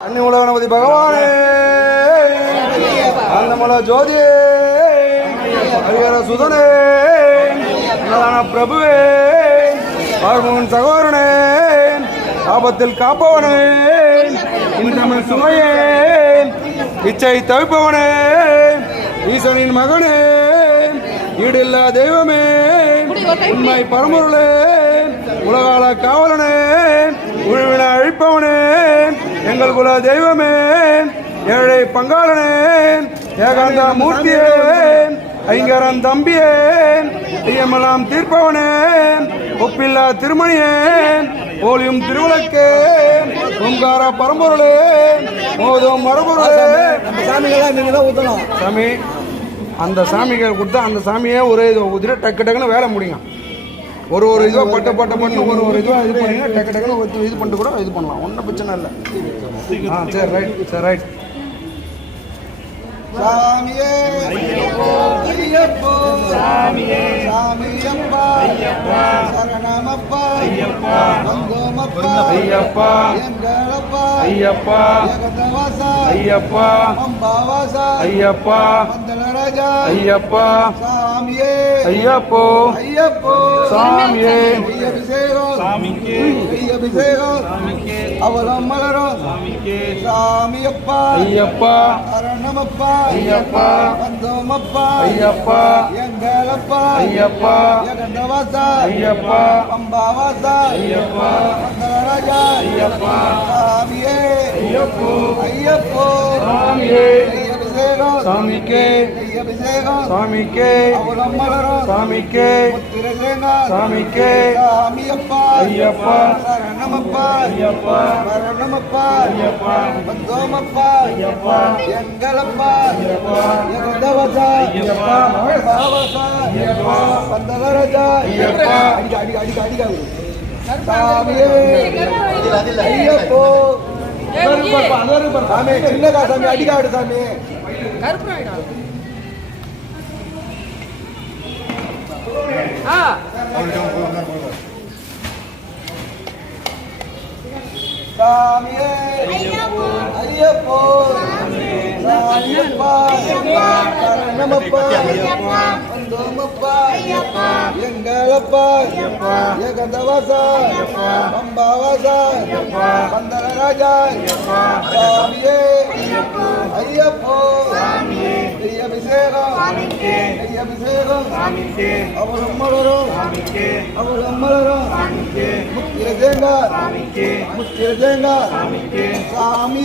அன்னிமுல கணபதி பகவானே, அன்னமல ஜோதியே, ஹரிஹர சுதனே, பிரபுவே, வாழ்முன் சகோதரனே, ஆபத்தில் காப்பவனே, இன்றைய சுமையே, இச்சை தவிப்பவனே, ஈசனின் மகனே, ஈடில்லா தெய்வமே, உண்மை பரம்பொருளே, உலகால காவலனே, உழுவின அழிப்பவனே, எங்கள் குல தெய்வமே, ஏழை பங்காளனே, ஏகாந்த மூர்த்தியே, ஐங்கரன் தம்பியே, ஐயமெல்லாம் தீர்ப்பவனே, ஒப்பில்லா திருமணியே, போலியும் திருவிளக்கே, ஓங்கார பரம்பொருளே, மோதும் மரபொருளே. சாமி, அந்த சாமிகள் கொடுத்தா அந்த சாமியே ஒரே இது ஊதிட்டு டக்கு டக்குன்னு வேலை முடியும். ஒரு இதுவாக பட்டு ஒரு இதுவாக இது பண்ணிங்கன்னா டக்கு டக்குன்னு இது பண்ணிட்டு கூட இது பண்ணலாம், ஒன்றும் பிரச்சனை இல்லை. சரி ரைட், சரி ரைட். சாமியே ஐயப்போ, சாமியே சாமியப்பா, ஐயப்பா சரணமப்பா, ஐயப்பா வந்தோமப்பா, ஐயப்பா எங்களப்பா, ஐயப்பா ஜெகதவாசா, ஐயப்பா அம்பாவாசா, ஐயப்பா மந்தலராஜா, ஐயப்பா சாமியே ஐயப்போ, ஐயப்போ சாமியே அபிஷேகம் சாமிக்கே, அபிஷேகம் சாமிக்கே, அவலம் மலரும் சாமிக்கே, சாமியப்பா ஐயப்பா சரணமப்பா, ஐயப்பா வந்தோமப்பா, ஐயப்பா எங்களப்பா, ஐயப்பா ஜெகதவாசா, ஐயப்பா அம்பாவாசா, ஐயப்பா மந்தலராஜா, ஐயப்பா சாமியே ஐயப்போ, ஐயப்போ சாமியே அபிஷேகம் சாமிக்கே, அபிஷேகம் சாமிக்கே, அவலம் மலரும் சாமிக்கே, சாமிக்கே சாமியப்பா, ஐயப்பா சரணமப்பா, ஐயப்பா சரணமப்பா, ஐயப்பா வந்தோமப்பா, ஐயப்பா எங்களப்பா, ஐயப்பா ஜெகதவாசா, ஐயப்பா அம்பாவாசா, ஐயப்பா மந்தலராஜா, ஐயப்பா அடிக்க சாமியே ஐயப்போ, சாமி சின்னதா சாமி அடிக்காடு சாமி சாமியே ஐயப்போ, சாமியப்பா சரணமப்பா, வந்தோமப்பா, எங்களப்பா ஏகந்தவாசா, அம்பாவாசா, மந்தலராஜா, சாமியே ஐயப்போ, அபிஷேகம் அபிஷேகம் அவலம் மலரும், அவலம் மலரும் முத்திர தேங்காய், முத்திர தேங்காய் சாமி